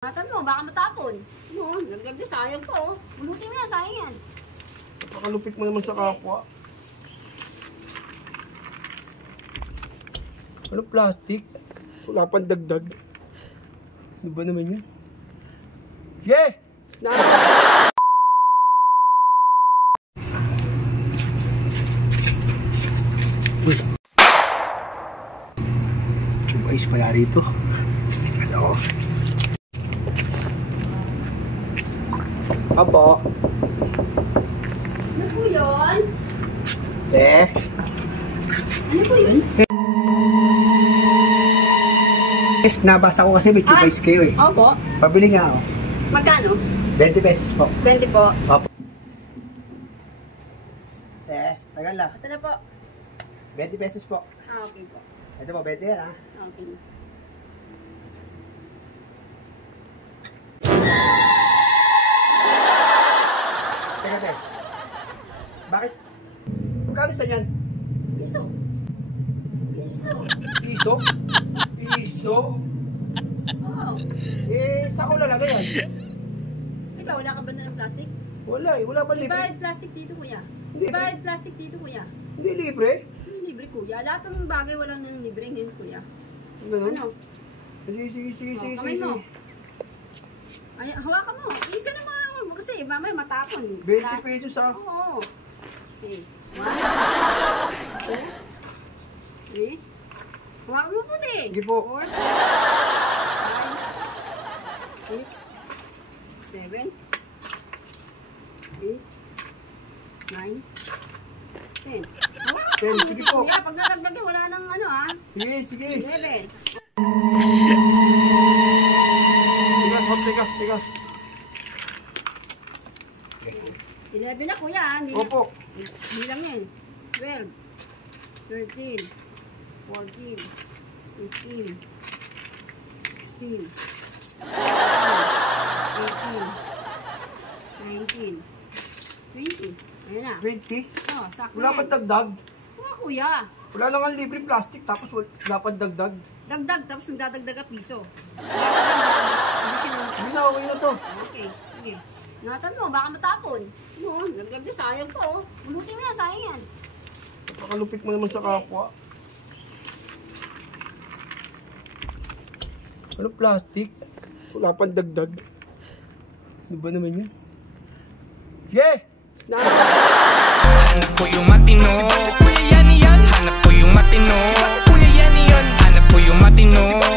Matan mo, baka matapon. No, naggabi, sayang po. Bulutin mo yan, sayang yan. Napakalupit mo naman sa kapwa. Ano plastic? Wala pang dagdag. Ano ba naman yun? Yeah! Snap! Uy! Chubayis pala rito. Kasi ako. Apo. Ano po yun? Ano po yun? Nabasa ko kasi may chubayis kayo eh. Opo. Pabili nga ako. Magkano? 20 pesos po. 20 po. Opo. Tagal lang. Ito na po. 20 pesos po. Ah, okay po. Ito po, 20 yan ha. Okay. Teka. Bakit? Magkano sa yan? Piso. Piso. Piso? Piso? Oo. Saan ko lalagay yan? Ikaw, wala ka ba na ng plastic? Wala eh, wala ba libre? Ibayad plastic dito, kuya. Hindi. Ibayad plastic dito, kuya. Hindi libre? Hindi libre, kuya. Lahat ng bagay walang nang libre ngayon, kuya. Ganun? Ano? Sige. Kamay mo. Ay, hawakan mo. Hindi ka naman mo kasi mamaya matapon. 20 pesos ha? Oo. Okay. Okay. Hawakan mo puti. Sige po. 4, 5, 6, 7, 8, 9, 10. Hawakan 10, mo. sige po. Kuya, pag nalagdagan, wala nang ano ha. Sige. 11. Teka. 11 na kuya. Opo. Hindi lang yan. 12, 13, 14, 15, 16, 17, 18, 19, 20. Ayan na. 20? Oh, sakto Wala yan. pang dagdag? Wala kuya. Wala lang ang libre plastic tapos wala pang dagdag? Dagdag, tapos nagdadagdag ka piso. Hindi na, okay na to. Okay, sige. Ingatan mo, baka matapon. No, naggabi, sayang po. Bulutin mo yan, sayang yan. Napakalupit mo naman sa kapwa. Ano plastic? Wala pang dagdag. Ano ba naman yun? Yeah! Snap! Hanap ko yung matino. Kuya yan. Hanap ko yung matino. Kuya yan. Hanap ko yung matino.